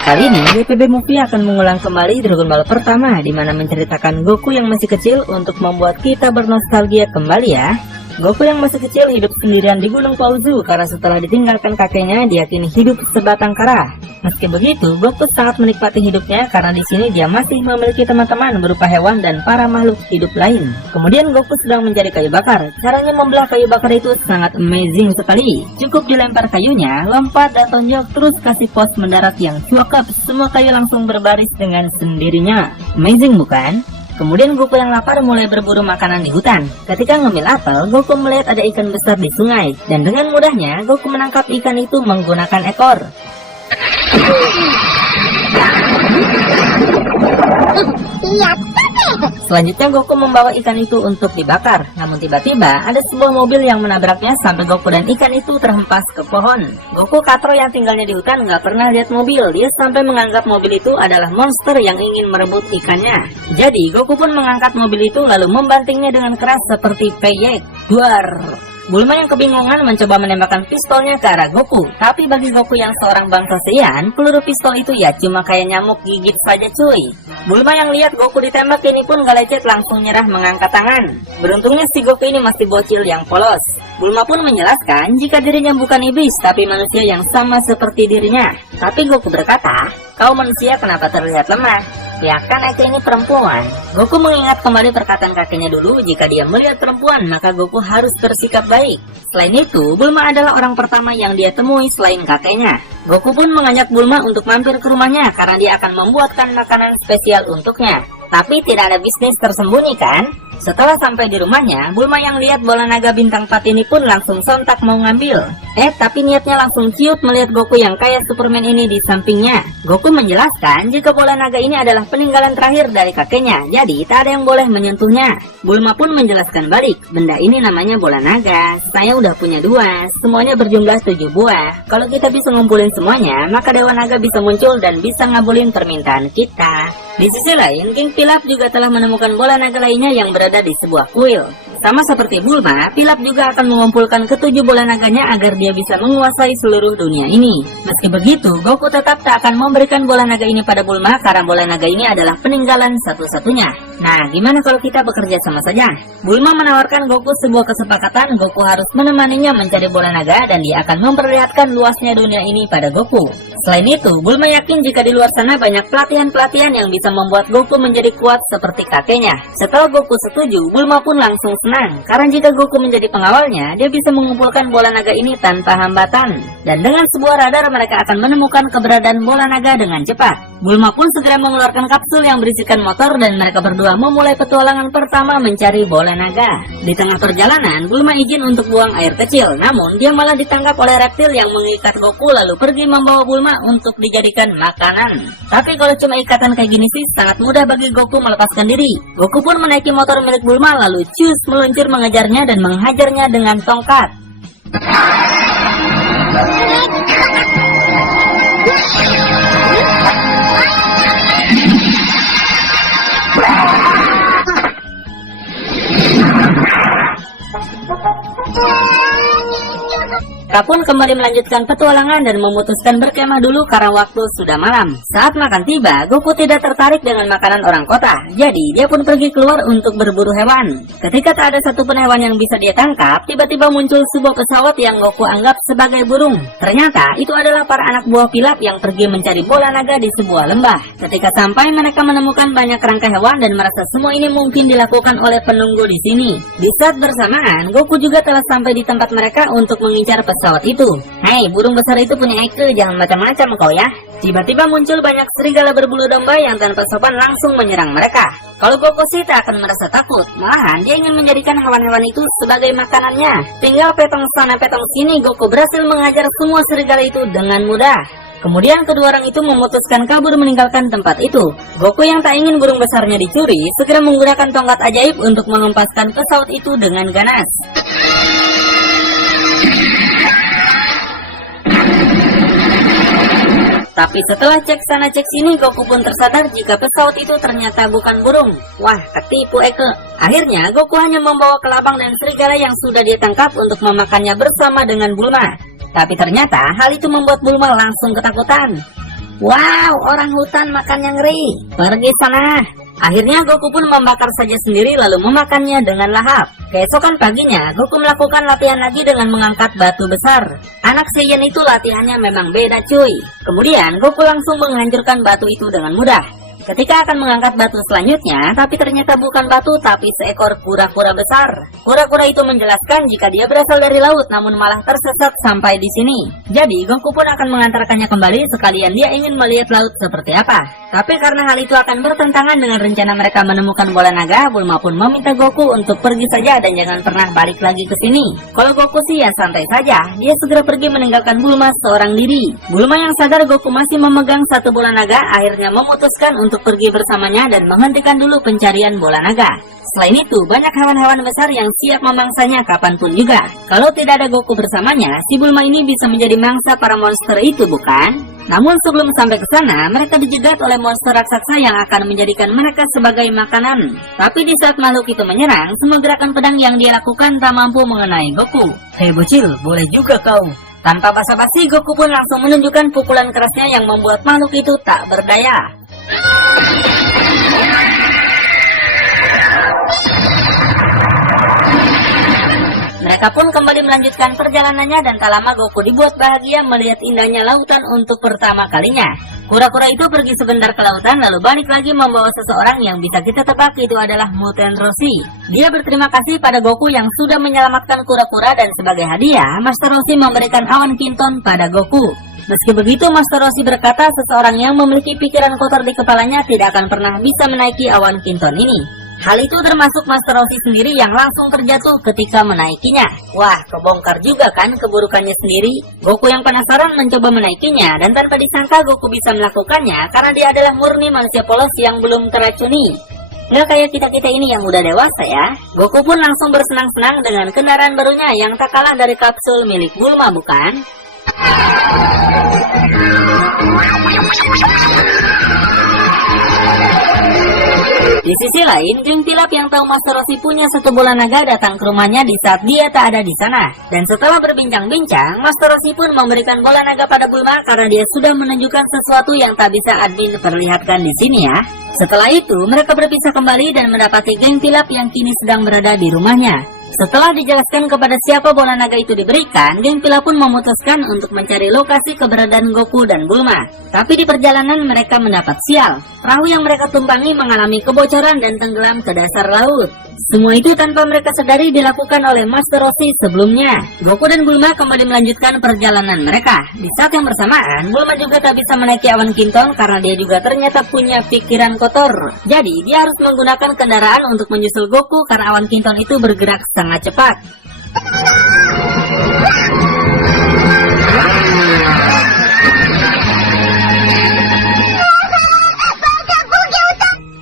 Kali ini WPB Movie akan mengulang kembali Dragon Ball pertama, di mana menceritakan Goku yang masih kecil untuk membuat kita bernostalgia kembali ya. Goku yang masih kecil hidup sendirian di Gunung Pauzu karena setelah ditinggalkan kakeknya dia kini hidup sebatang kara. Meski begitu, Goku sangat menikmati hidupnya karena di sini dia masih memiliki teman-teman berupa hewan dan para makhluk hidup lain. Kemudian Goku sedang mencari kayu bakar. Caranya membelah kayu bakar itu sangat amazing sekali. Cukup dilempar kayunya, lompat dan tonjok, terus kasih pos mendarat yang cuakap. Semua kayu langsung berbaris dengan sendirinya. Amazing bukan? Kemudian Goku yang lapar mulai berburu makanan di hutan. Ketika ngemil apel, Goku melihat ada ikan besar di sungai. Dan dengan mudahnya, Goku menangkap ikan itu menggunakan ekor. Selanjutnya Goku membawa ikan itu untuk dibakar. Namun tiba-tiba ada sebuah mobil yang menabraknya sampai Goku dan ikan itu terhempas ke pohon. Goku katro yang tinggalnya di hutan nggak pernah lihat mobil. Dia sampai menganggap mobil itu adalah monster yang ingin merebut ikannya. Jadi Goku pun mengangkat mobil itu lalu membantingnya dengan keras seperti peyek. Duar. Bulma yang kebingungan mencoba menembakkan pistolnya ke arah Goku. Tapi bagi Goku yang seorang bangsa Saiyan, peluru pistol itu ya cuma kayak nyamuk gigit saja cuy. Bulma yang lihat Goku ditembak ini pun gak lecet langsung nyerah mengangkat tangan. Beruntungnya si Goku ini masih bocil yang polos. Bulma pun menjelaskan jika dirinya bukan iblis tapi manusia yang sama seperti dirinya. Tapi Goku berkata, "Kau manusia kenapa terlihat lemah?" "Ya kan Eke ini perempuan." Goku mengingat kembali perkataan kakeknya dulu, jika dia melihat perempuan maka Goku harus bersikap baik. Selain itu, Bulma adalah orang pertama yang dia temui selain kakeknya. Goku pun mengajak Bulma untuk mampir ke rumahnya karena dia akan membuatkan makanan spesial untuknya. Tapi tidak ada bisnis tersembunyi kan? Setelah sampai di rumahnya, Bulma yang lihat bola naga bintang 4 ini pun langsung sontak mau ngambil. Tapi niatnya langsung ciut melihat Goku yang kayak Superman ini di sampingnya. Goku menjelaskan jika bola naga ini adalah peninggalan terakhir dari kakeknya, jadi tak ada yang boleh menyentuhnya. Bulma pun menjelaskan balik, benda ini namanya bola naga. Saya udah punya 2, semuanya berjumlah 7 buah. Kalau kita bisa ngumpulin semuanya, maka Dewa Naga bisa muncul dan bisa ngabulin permintaan kita. Di sisi lain, King Pilaf juga telah menemukan bola naga lainnya yang berada di sebuah kuil. Sama seperti Bulma, Pilaf juga akan mengumpulkan ke-7 bola naganya agar dia bisa menguasai seluruh dunia ini. Meski begitu, Goku tetap tak akan memberikan bola naga ini pada Bulma karena bola naga ini adalah peninggalan satu-satunya. Nah, gimana kalau kita bekerja sama saja? Bulma menawarkan Goku sebuah kesepakatan. Goku harus menemaninya mencari bola naga dan dia akan memperlihatkan luasnya dunia ini pada Goku. Selain itu, Bulma yakin jika di luar sana banyak pelatihan-pelatihan yang bisa membuat Goku menjadi kuat seperti kakeknya. Setelah Goku setuju, Bulma pun langsung senang karena jika Goku menjadi pengawalnya, dia bisa mengumpulkan bola naga ini tanpa hambatan. Dan dengan sebuah radar mereka akan menemukan keberadaan bola naga dengan cepat. Bulma pun segera mengeluarkan kapsul yang berisikan motor dan mereka berdua memulai petualangan pertama mencari bola naga. Di tengah perjalanan, Bulma izin untuk buang air kecil, namun dia malah ditangkap oleh reptil yang mengikat Goku lalu pergi membawa Bulma untuk dijadikan makanan. Tapi kalau cuma ikatan kayak gini sih sangat mudah bagi Goku melepaskan diri. Goku pun menaiki motor milik Bulma lalu cus meluncur mengejarnya dan menghajarnya dengan tongkat. Kapun kembali melanjutkan petualangan dan memutuskan berkemah dulu karena waktu sudah malam. Saat makan tiba, Goku tidak tertarik dengan makanan orang kota. Jadi, dia pun pergi keluar untuk berburu hewan. Ketika tak ada satupun hewan yang bisa dia tangkap, tiba-tiba muncul sebuah pesawat yang Goku anggap sebagai burung. Ternyata, itu adalah para anak buah Pilaf yang pergi mencari bola naga di sebuah lembah. Ketika sampai, mereka menemukan banyak kerangka hewan dan merasa semua ini mungkin dilakukan oleh penunggu di sini. Di saat bersamaan, Goku juga telah sampai di tempat mereka untuk mengincar pesawat itu. "Hei, burung besar itu punya eke, jangan macam-macam kau ya." Tiba-tiba muncul banyak serigala berbulu domba yang tanpa sopan langsung menyerang mereka. Kalau Goku sih tak akan merasa takut, malahan dia ingin menjadikan hewan-hewan itu sebagai makanannya. Tinggal petong sana petong sini, Goku berhasil mengajar semua serigala itu dengan mudah. Kemudian kedua orang itu memutuskan kabur meninggalkan tempat itu. Goku yang tak ingin burung besarnya dicuri, segera menggunakan tongkat ajaib untuk mengempaskan pesawat itu dengan ganas. Tapi setelah cek sana cek sini, Goku pun tersadar jika pesawat itu ternyata bukan burung. Wah, ketipu Eke. Akhirnya Goku hanya membawa kelabang dan serigala yang sudah dia tangkap untuk memakannya bersama dengan Bulma. Tapi ternyata hal itu membuat Bulma langsung ketakutan. Wow, orang hutan makan yang ngeri. Pergi sana. Akhirnya Goku pun membakar saja sendiri lalu memakannya dengan lahap. Keesokan paginya, Goku melakukan latihan lagi dengan mengangkat batu besar. Anak Saiyan itu latihannya memang beda cuy. Kemudian Goku langsung menghancurkan batu itu dengan mudah. Ketika akan mengangkat batu selanjutnya, tapi ternyata bukan batu tapi seekor kura-kura besar. Kura-kura itu menjelaskan jika dia berasal dari laut namun malah tersesat sampai di sini. Jadi Goku pun akan mengantarkannya kembali sekalian dia ingin melihat laut seperti apa. Tapi karena hal itu akan bertentangan dengan rencana mereka menemukan bola naga, Bulma pun meminta Goku untuk pergi saja dan jangan pernah balik lagi ke sini. Kalau Goku sih ya santai saja, dia segera pergi meninggalkan Bulma seorang diri. Bulma yang sadar Goku masih memegang satu bola naga akhirnya memutuskan untuk pergi bersamanya dan menghentikan dulu pencarian bola naga. Selain itu, banyak hewan-hewan besar yang siap memangsanya kapanpun juga. Kalau tidak ada Goku bersamanya, si Bulma ini bisa menjadi mangsa para monster itu, bukan? Namun sebelum sampai ke sana, mereka dijegat oleh monster raksasa yang akan menjadikan mereka sebagai makanan. Tapi di saat makhluk itu menyerang, semua gerakan pedang yang dia lakukan tak mampu mengenai Goku. Hei bocil, boleh juga kau. Tanpa basa-basi, Goku pun langsung menunjukkan pukulan kerasnya yang membuat makhluk itu tak berdaya. Mereka pun kembali melanjutkan perjalanannya dan tak lama Goku dibuat bahagia melihat indahnya lautan untuk pertama kalinya. Kura-kura itu pergi sebentar ke lautan lalu balik lagi membawa seseorang yang bisa kita tebak itu adalah Muten Roshi. Dia berterima kasih pada Goku yang sudah menyelamatkan kura-kura dan sebagai hadiah, Master Roshi memberikan awan Kinton pada Goku. Meski begitu, Master Roshi berkata seseorang yang memiliki pikiran kotor di kepalanya tidak akan pernah bisa menaiki awan Kinton ini. Hal itu termasuk Master Roshi sendiri yang langsung terjatuh ketika menaikinya. Wah, kebongkar juga kan keburukannya sendiri. Goku yang penasaran mencoba menaikinya dan tanpa disangka Goku bisa melakukannya karena dia adalah murni manusia polos yang belum teracuni. Nggak kayak kita-kita ini yang udah dewasa ya. Goku pun langsung bersenang-senang dengan kendaraan barunya yang tak kalah dari kapsul milik Bulma, bukan? Di sisi lain, geng Pilaf yang tahu Master Roshi punya satu bola naga datang ke rumahnya di saat dia tak ada di sana. Dan setelah berbincang-bincang, Master Roshi pun memberikan bola naga pada Bulma karena dia sudah menunjukkan sesuatu yang tak bisa admin perlihatkan di sini ya. Setelah itu, mereka berpisah kembali dan mendapati geng Pilaf yang kini sedang berada di rumahnya. Setelah dijelaskan kepada siapa bola naga itu diberikan, geng Pilaf pun memutuskan untuk mencari lokasi keberadaan Goku dan Bulma. Tapi di perjalanan mereka mendapat sial. Perahu yang mereka tumpangi mengalami kebocoran dan tenggelam ke dasar laut. Semua itu tanpa mereka sadari dilakukan oleh Master Roshi sebelumnya. Goku dan Bulma kembali melanjutkan perjalanan mereka. Di saat yang bersamaan, Bulma juga tak bisa menaiki awan Kinton karena dia juga ternyata punya pikiran kotor. Jadi, dia harus menggunakan kendaraan untuk menyusul Goku karena awan Kinton itu bergerak sangat cepat.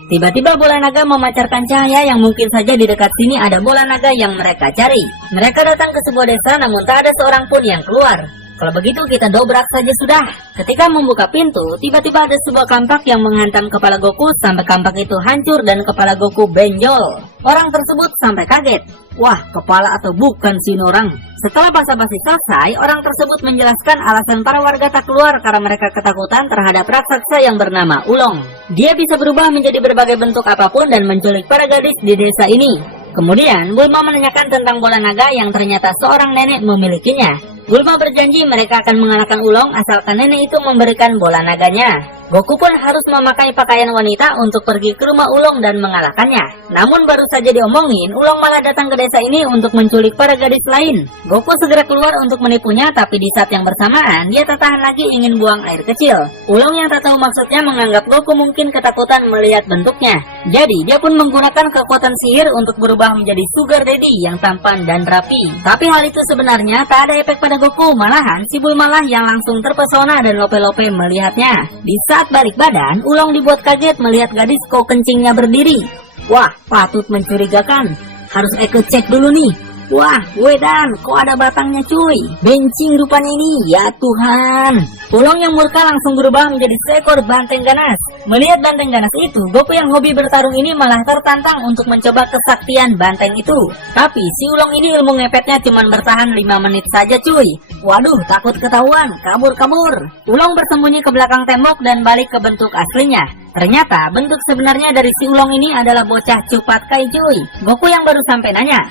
Tiba-tiba bola naga memancarkan cahaya yang mungkin saja di dekat sini ada bola naga yang mereka cari. Mereka datang ke sebuah desa namun tak ada seorang pun yang keluar. Kalau begitu kita dobrak saja sudah. Ketika membuka pintu, tiba-tiba ada sebuah kampak yang menghantam kepala Goku sampai kampak itu hancur dan kepala Goku benjol. Orang tersebut sampai kaget. Wah, kepala atau bukan si orang? Setelah basa-basi selesai, orang tersebut menjelaskan alasan para warga tak keluar karena mereka ketakutan terhadap raksasa yang bernama Ulong. Dia bisa berubah menjadi berbagai bentuk apapun dan menculik para gadis di desa ini. Kemudian, Bulma menanyakan tentang bola naga yang ternyata seorang nenek memilikinya. Bulma berjanji mereka akan mengalahkan Ulong asalkan nenek itu memberikan bola naganya. Goku pun harus memakai pakaian wanita untuk pergi ke rumah Ulong dan mengalahkannya. Namun baru saja diomongin, Ulong malah datang ke desa ini untuk menculik para gadis lain. Goku segera keluar untuk menipunya, tapi di saat yang bersamaan, dia tak tahan lagi ingin buang air kecil. Ulong yang tak tahu maksudnya menganggap Goku mungkin ketakutan melihat bentuknya. Jadi, dia pun menggunakan kekuatan sihir untuk berubah menjadi Sugar Daddy yang tampan dan rapi. Tapi hal itu sebenarnya tak ada efek pada Goku, malahan si Bulma lah yang langsung terpesona dan lope-lope melihatnya. Di saat balik badan, Ulong dibuat kaget melihat gadis kok kencingnya berdiri. Wah, patut mencurigakan. Harus ikut cek dulu nih. Wah, wedan, kok ada batangnya cuy. Bencing rupanya ini, ya Tuhan. Ulong yang murka langsung berubah menjadi seekor banteng ganas. Melihat banteng ganas itu, Goku yang hobi bertarung ini malah tertantang untuk mencoba kesaktian banteng itu. Tapi si Ulong ini ilmu ngepetnya cuma bertahan 5 menit saja cuy. Waduh, takut ketahuan, kabur. Ulong bersembunyi ke belakang tembok dan balik ke bentuk aslinya. Ternyata bentuk sebenarnya dari si Ulong ini adalah bocah Cupat Kai cuy. Goku yang baru sampai nanya,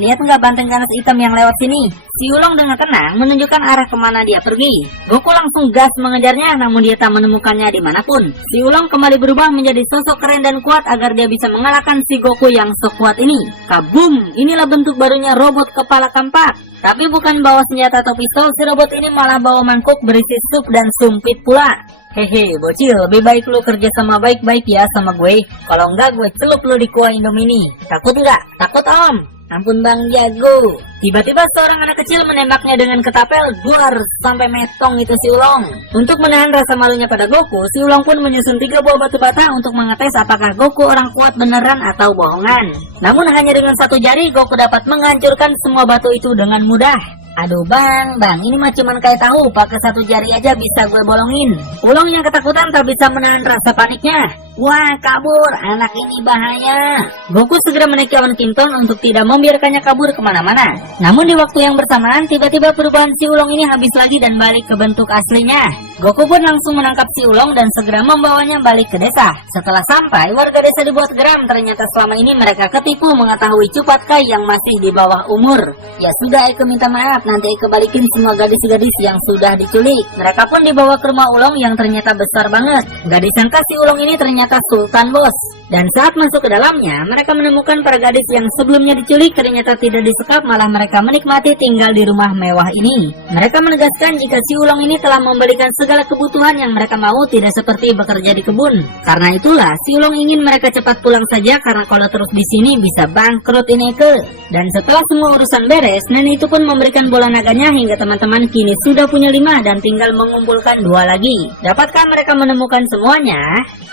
lihat nggak banteng ganas hitam yang lewat sini? Si Ulong dengan tenang menunjukkan arah kemana dia pergi. Goku langsung gas mengejarnya, namun dia tak menemukannya dimanapun. Si Ulong kembali berubah menjadi sosok keren dan kuat agar dia bisa mengalahkan si Goku yang sekuat ini. Kabum! Inilah bentuk barunya robot kepala kampak. Tapi bukan bawa senjata atau pistol, si robot ini malah bawa mangkuk berisi sup dan sumpit pula. Hehe, bocil, lebih baik lu kerja sama baik-baik ya sama gue. Kalau enggak, gue celup lu di kuah Indomie ini. Takut enggak? Takut om? Ampun bang jago. Tiba-tiba seorang anak kecil menembaknya dengan ketapel, duar, sampai metong itu si Ulong. Untuk menahan rasa malunya pada Goku, si Ulong pun menyusun 3 buah batu bata untuk mengetes apakah Goku orang kuat beneran atau bohongan. Namun hanya dengan 1 jari, Goku dapat menghancurkan semua batu itu dengan mudah. Aduh bang, ini mah cuman kayak tahu, pakai 1 jari aja bisa gue bolongin. Ulong yang ketakutan tak bisa menahan rasa paniknya. Wah, kabur, anak ini bahaya. Goku segera menaiki awan Kinton untuk tidak membiarkannya kabur kemana-mana. Namun di waktu yang bersamaan, tiba-tiba perubahan si Ulong ini habis lagi dan balik ke bentuk aslinya. Goku pun langsung menangkap si Ulong dan segera membawanya balik ke desa. Setelah sampai, warga desa dibuat geram. Ternyata selama ini mereka ketipu mengetahui Cupat Kai yang masih di bawah umur. Ya sudah, Eko minta maaf. Nanti Eko balikin semua gadis-gadis yang sudah diculik. Mereka pun dibawa ke rumah Ulong yang ternyata besar banget. Gak disangka si Ulong ini ternyata Sultan bos. Dan saat masuk ke dalamnya, mereka menemukan para gadis yang sebelumnya diculik ternyata tidak disekap, malah mereka menikmati tinggal di rumah mewah ini. Mereka menegaskan jika si Ulong ini telah memberikan segala kebutuhan yang mereka mau, tidak seperti bekerja di kebun. Karena itulah si Ulong ingin mereka cepat pulang saja, karena kalau terus di sini bisa bangkrut ini ke. Dan setelah semua urusan beres, nenek itu pun memberikan bola naganya hingga teman-teman kini sudah punya 5 dan tinggal mengumpulkan 2 lagi. Dapatkah mereka menemukan semuanya?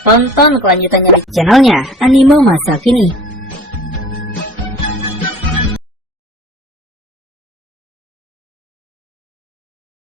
Tonton kelanjutannya di channelnya Anime Masa Kini.